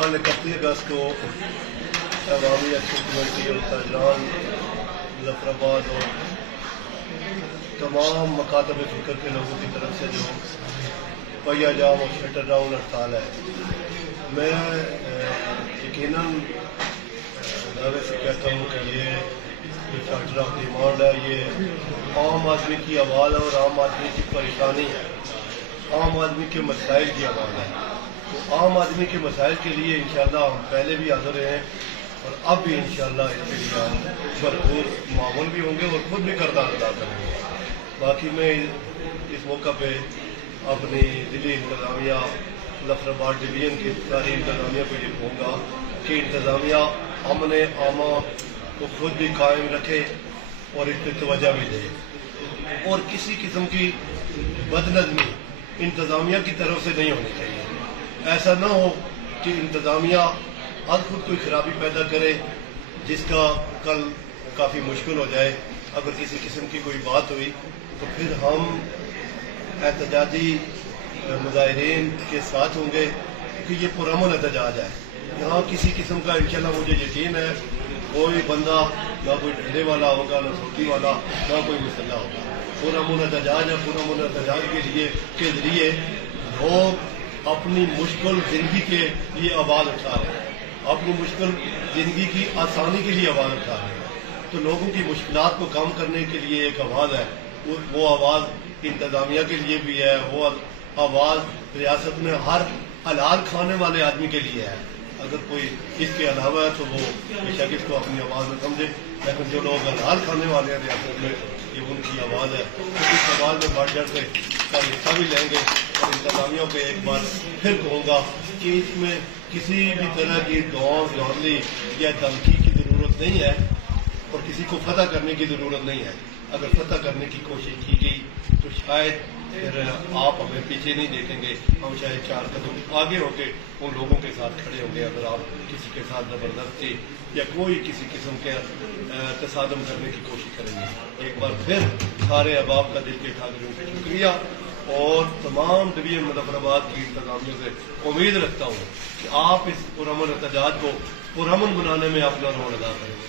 کل 31 اگست کو عوامی ایکشن کمیٹی اور تاجران ظفر آباد اور تمام مکاتب فکر کے لوگوں کی طرف سے جو پہیا جام اور شٹر ڈاؤن ہڑتال ہے، میں یقیناً دعوے سے کہتا ہوں کہ یہ فیکٹر آف ڈیمانڈ ہے، یہ عام آدمی کی آواز ہے اور عام آدمی کی پریشانی ہے، عام آدمی کے مسائل کی آواز ہے۔ تو عام آدمی کے مسائل کے لیے انشاءاللہ ہم پہلے بھی حاضر رہے ہیں اور اب بھی انشاءاللہ اس کے لیے ہم بھرپور معاون بھی ہوں گے اور خود بھی کردار ادا کریں گے۔ باقی میں اس موقع پہ اپنی ضلعی انتظامیہ ظفر آباد ڈویژن کی ساری انتظامیہ کو یہ کہوں گا کہ انتظامیہ امن عامہ کو خود بھی قائم رکھے اور اس پہ توجہ بھی دے، اور کسی قسم کی بدنظمی انتظامیہ کی طرف سے نہیں ہونی چاہیے۔ ایسا نہ ہو کہ انتظامیہ از خود کوئی خرابی پیدا کرے جس کا کل کافی مشکل ہو جائے۔ اگر کسی قسم کی کوئی بات ہوئی تو پھر ہم احتجاجی مظاہرین کے ساتھ ہوں گے، کیونکہ یہ پرامن احتجاج ہے۔ یہاں کسی قسم کا انشاءاللہ مجھے یقین ہے کوئی بندہ نہ کوئی ڈنڈے والا ہوگا، نہ سوٹی والا، نہ کوئی مسلح ہوگا۔ پرامن احتجاج ہے۔ پرامن احتجاج کے ذریعے لوگ اپنی مشکل زندگی کے لیے آواز اٹھا رہے ہیں، اپنی مشکل زندگی کی آسانی کے لیے آواز اٹھا رہے ہیں۔ تو لوگوں کی مشکلات کو کم کرنے کے لیے ایک آواز ہے، وہ آواز انتظامیہ کے لیے بھی ہے، وہ آواز ریاست میں ہر حلال کھانے والے آدمی کے لیے ہے۔ اگر کوئی اس کے علاوہ ہے تو وہ بے شک اس کو اپنی آواز میں سمجھے، لیکن جو لوگ حلال کھانے والے ہیں ریاست میں، یہ ان کی آواز ہے۔ تو اس آواز میں بڑھ چڑھ کے کا حصہ بھی لیں گے، اور انتظامیہ کو ایک بار پھر کہوں گا کہ اس میں کسی بھی طرح کی دھاندلی یا دھمکی کی ضرورت نہیں ہے، اور کسی کو فتح کرنے کی ضرورت نہیں ہے۔ اگر فتح کرنے کی کوشش کی گئی تو شاید پھر آپ ہمیں پیچھے نہیں دیکھیں گے، ہم شاید 4 قدم آگے ہو کے ان لوگوں کے ساتھ کھڑے ہوں گے اگر آپ کسی کے ساتھ زبردستی یا کوئی کسی قسم کے تصادم کرنے کی کوشش کریں گے۔ ایک بار پھر سارے احباب کا دل کے ٹھاکروں کا شکریہ، اور تمام ڈویژن ظفر آباد کی انتظامیہ سے امید رکھتا ہوں کہ آپ اس پرامن احتجاج کو پرامن بنانے میں اپنا رول ادا کریں گے۔